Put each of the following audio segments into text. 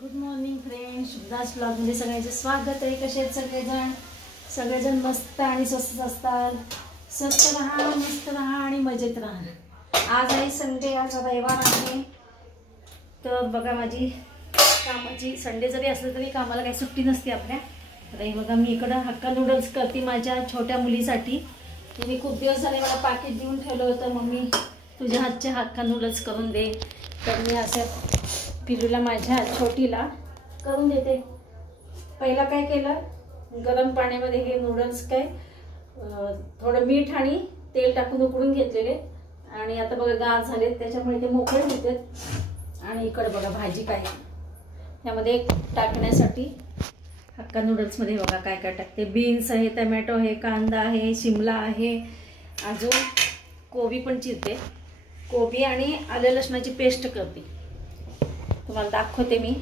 Good morning friends, शुभदास ब्लॉगमध्ये सगळ्यांचे स्वागत आहे। कसे आहेत सगळेजण मस्त आणि स्वस्त असतात। स्वस्त राहा, मस्त राहा आणि मजेत राहा। आज आहे संडे, आज रविवार आहे। तर बघा माझी कामाची संडे जरी असलं तरी कामाला काही सुट्टी नसते आपल्या। तर हे बघा मी इकडे हक्का नूडल्स करते माझ्या छोट्या मुलीसाठी। तिने खूप दिवस झाले मला पाकिट देऊन ठेवलं होतं, मम्मी तुझ्या हातचे हक्का नूडल्स करून दे। तर मी असं पिलूला माझ्या छोटीला करून देते। पहिला काय केलं, गरम पाण्यामध्ये हे नूडल्स काय थोडं मीठ आणि तेल टाकून उकळून घेतलेले आणि आता बघा गार झाले, त्याच्यामुळे ते मोकळे होतात। आणि इकडे बघा भाजी काय त्यामध्ये टाकण्यासाठी हक्का नूडल्स मध्ये बघा काय काय टाकते। बीन्स आहे, टोमॅटो आहे, कांदा आहे, शिमला आहे, अजून कोबी पण चिरते। कोबी आणि आले लसणाची पेस्ट करते, तुम्हाला दाखवते मी।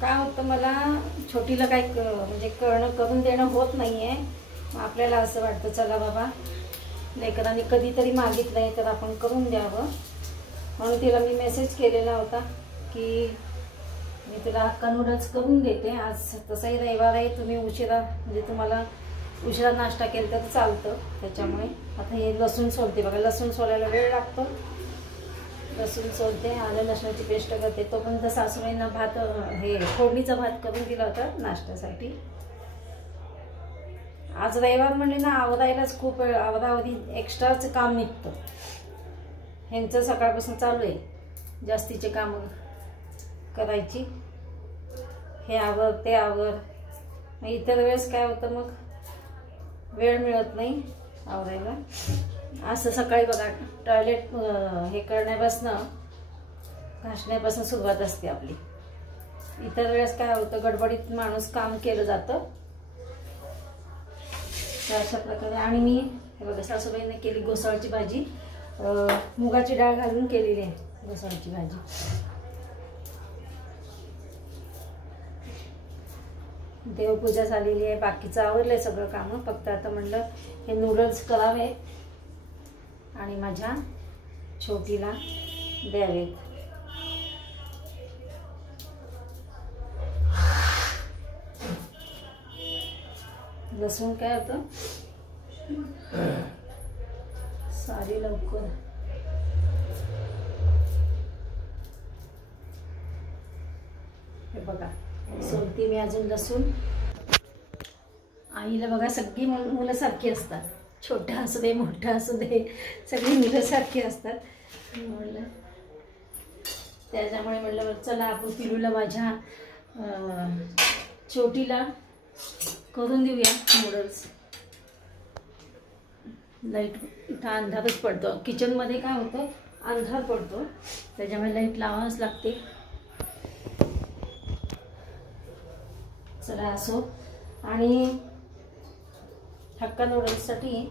काय होतं, मला छोटीला काय म्हणजे करून देणं होत नाहीये। आपल्याला असं वाटतं चला बाबा लेकरांनी कधीतरी मागितलंय तर आपण करून द्यावं, म्हणून तिला मी मेसेज केलेला होता की मी तुला हक्का नूडल्स करून देते। आज तसंही रविवार आहे, तुम्ही उशिरा म्हणजे तुम्हाला उशिरा नाश्ता केला तर चालतं, त्याच्यामुळे आता हे लसूण सोलते बघा। लसूण सोलायला वेळ लागतो, लसूण सोलते, आलं लसणाची पेस्ट करते। तोपर्यंत सासूबाईंना भात हे फोडणीचा भात करून दिला होता नाश्त्यासाठी। आज रविवार म्हणले ना, आवरायलाच खूप आवरावरी एक्स्ट्राचं काम निघतं। ह्यांचं सकाळपासून चालू आहे जास्तीचे काम करायची, हे आवर ते आवर। मग इतर वेळेस काय होतं, मग वेळ मिळत नाही आवरायला। असं सकाळी बघा टॉयलेट हे करण्यापासून घासण्यापासून सुरुवात असते आपली। इतर वेळेस काय होतं, गडबडीत माणूस काम केलं जातं अशा प्रकारे। आणि मी हे बघा सासूबाईने केली घोसाळची भाजी, मुगाची डाळ घालून केलेली आहे घोसाळची भाजी। देवपूजा झालेली आहे, बाकीचं आवरलंय सगळं काम, फक्त आता म्हणलं हे नूडल्स करावे आणि माझ्या छोटीला द्यावेत। लसूण काय होतं सारी लवकर हे बघा सोलते मी अजून लसूण। आईला बघा सगळी मुलं सारखी असतात, छोटा असू दे मोठा असू दे सगळी मुलं सारखी असतात। म्हणलं त्याच्यामुळे म्हणलं चला आपण पिलूला माझ्या छोटीला करून देऊया नूडल्स। लाईट इथं अंधारच पडतो, किचनमध्ये काय होतं अंधार पडतो, त्याच्यामुळे लाईट लावावंच लागते। चला असो। आणि हक्का नूडल्ससाठी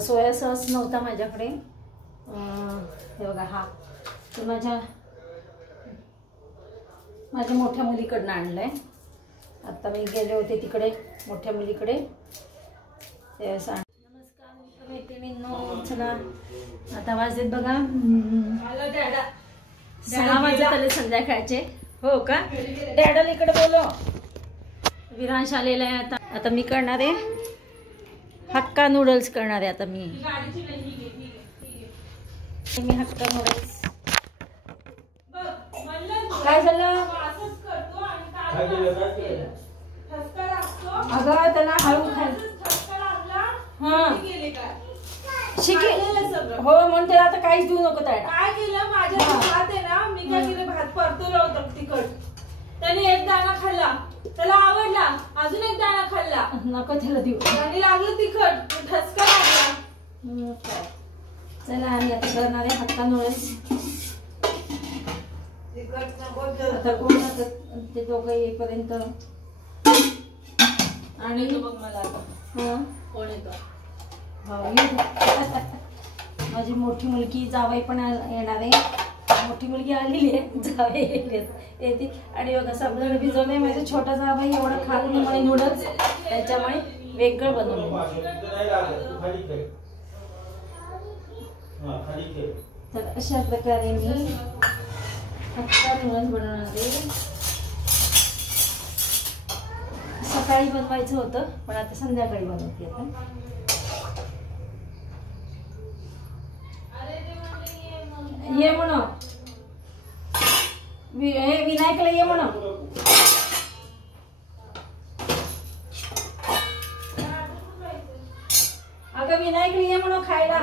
सोया सॉस नव्हता माझ्याकडे, हे बघा हा तो माझ्या मोठ्या मुलीकडनं आणलाय। आता मी गेले होते तिकडे मोठ्या मुलीकडे, ते सांग। नमस्कार मैत्रिणींनो, चला आता वाजलेत बघा 6 वाजत आले संध्याकाळचे। हो का, डॅडल इकडे बोलो, विरांश आलेला आहे। आता मी करणार आहे हक्का नूडल्स करणार आहे। आता मी हक्का नूडल्स काय झालं अगं त्याला हळू हो म्हणते आता काहीच देऊ नको त्याला। काय केलं माझ्या भात आहे ना, मी काय केलं भात परतवलं होतं तिखट, त्याने एक दाणा खाल्ला, त्याला आवडला, अजून एक दाणा खाल्ला, नको त्याला देऊ, आणि लागलं तिखट, ठसका लागला। चला आम्ही आता करणार आहे हक्का नूडल्स। आता कोण ते दोघं येईपर्यंत आणि बघ मला आता कोण येतो। माझी मोठी मुलगी जावई पण येणार आहे, मोठी मुलगी आलेली आहे, जावई येते। आणि बघा साबुदाणा भिजवणे, माझा छोटा जावई एवढा खात नाही मला नूडल्स, त्याच्यामुळे वेगळं बनवलं। तर अशा प्रकारे मी हक्का नूडल्स बनवणार आहे. सकाळी बनवायचं होतं पण आता संध्याकाळी बनवते. आता ये म्हणा हे विनायकला ये म्हणा. अगं विनायकला ये म्हणा खायला.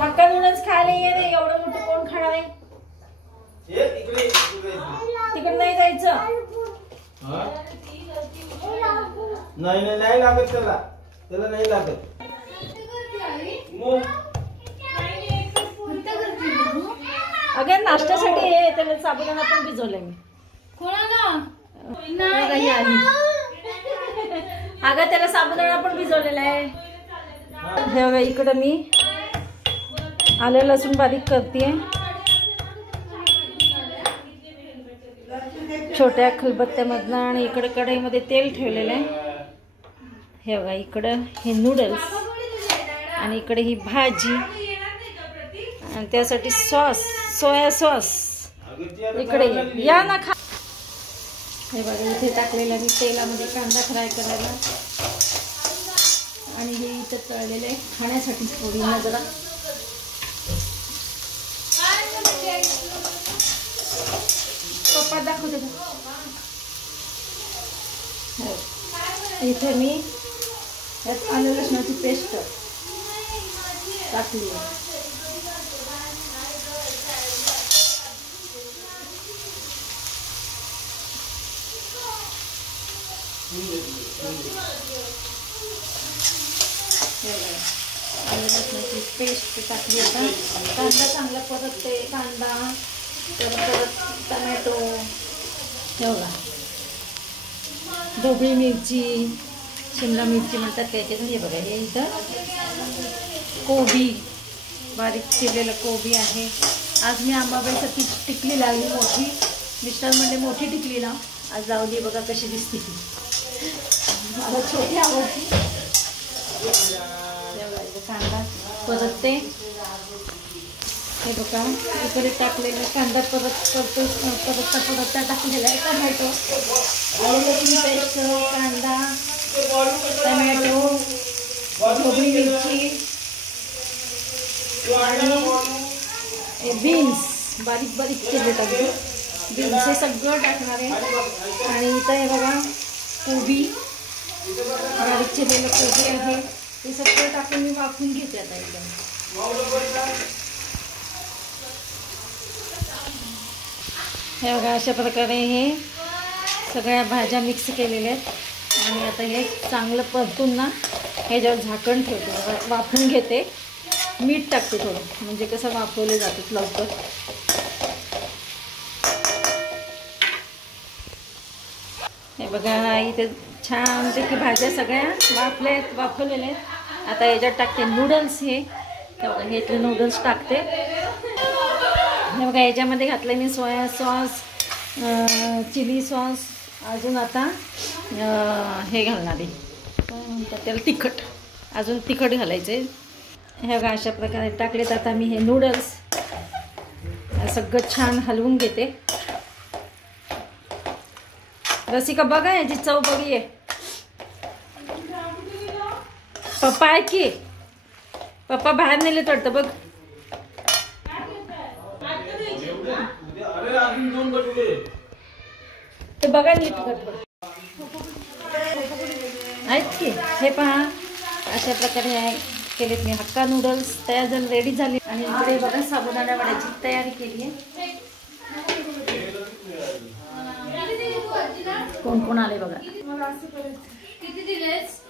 हक्का नूडल्स खायला ये रे. एवढं मोठं कोण खाणार आहे. तिकडे नाही जायचं. नाही लागत त्याला नाही लागत. अगं नाश्त्यासाठी हे त्याला साबुदाणा पण भिजवलंय मी. अगं त्याला साबुदाणा पण भिजवलेला आहे. हे बघा इकडं मी आलं लसूण बारीक करते. छोट्या खलबत्त्यामधनं आणि इकडं कढईमध्ये तेल ठेवलेलं आहे. हे बघा इकडं हे नूडल्स आणि इकडे ही भाजी आणि त्यासाठी सॉस सोया सॉस. इकडे या ना खा. हे बघा इथे टाकलेला मी तेलामध्ये कांदा फ्राय करायला आणि हे इथे तळलेलं आहे खाण्यासाठी थोडी नजरा. पप्पा दाखवते का. इथे मी यात आलं लसणाची पेस्ट टाकली. आलं लसणाची पेस्ट टाकली. आता कांदा चांगला परतते. कांदा परत टमॅटो ठेवला. ढोबळी मिरची शिमला मिरची म्हणतात त्याच्यात. हे बघा हे इथं कोबी बारीक चिरलेलं कोबी आहे. आज मी आंबाबाईसाठी टिकली लागली मोठी. मिस्टर म्हणजे मोठी टिकली लाव. आज जाऊ दे बघा कशी दिसते ती. मला छोटी आवडती. कांदा परतते. हे बघा इकडे टाकलेला कांदा परतता टाकलेला आहे टमॅटो आलं लसूण पेस्ट कांदा टमॅटो ढोबळी मिरची आणि बीन्स बारीक बारीक केले टाकले. बीन्स हे सगळं टाकणार आहे. आणि इथं हे बघा कोबी बारीक चिरलेलं कोबी आहे. हे सगळं टाकून मी वाफून घेते आता एकदम. हे बघा अशा प्रकारे हे सगळ्या भाज्या मिक्स केलेल्या आहेत. आणि आता हे चांगलं परतून ना ह्याच्यावर झाकण ठेवते. वाफून घेते. मीठ टाकते थोडं म्हणजे कसं वाफवले जातात लवकर. हे बघा इथे छानपैकी भाज्या सगळ्या वाफवलेल्या आहेत. आता याच्यात टाकते नूडल्स. हे बघा हे इथले नूडल्स टाकते. हे बघा याच्यामध्ये घातलं मी सोया सॉस चिली सॉस. अजून आता हे घालणार आहे काय म्हणतात त्याला तिखट. अजून तिखट घालायचं आहे. हे बघा अशा प्रकारे टाकलेत. आता मी हे नूडल्स सगळं छान हलवून घेते. रसिका बघा याची चव बघी आहे. पप्पा आहे की पप्पा बाहेर नेले वाटतं बघ. ते बघा नीट आहेत की. हे पहा अशा प्रकारे आहे केलेत मी. हक्का नूडल्स तयार झाले रेडी झाली. आणि इकडे बघा साबुदाणा वड्याची तयारी केली आहे. कोण कोण आले बघा. किती दिलेस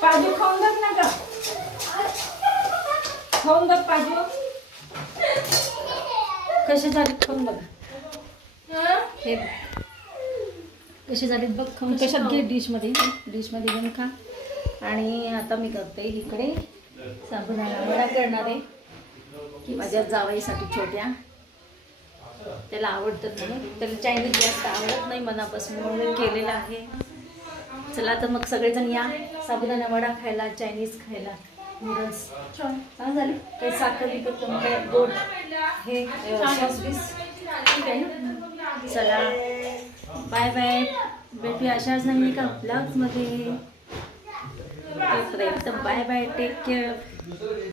पाजू खाऊन बघ ना का. खाऊन बघ पाजू कसे झालेत खाऊन बघा. हे कसे झालेत बघ खाऊन. कशात घे डिशमध्ये घेऊन खा. आणि आता मी करते इकडे साबुदाणा वडा करणार आहे की माझ्या जावईसाठी छोट्या. त्याला आवडतं म्हणून. त्याला चायनीज जास्त आवडत नाही मनापासून म्हणून केलेलं आहे. चला तर मग सगळेजण या साबुदाणा वडा खायला, चायनीज खायला, नूडल्स छान झाले. काही साखर विकत काय गोड हे सॉस बीस ठीक आहे ना. चला बाय बाय, भेटूया अशाच नाही का ब्लॉग्समध्ये. तोपर्यंत बाय बाय, टेक केअर.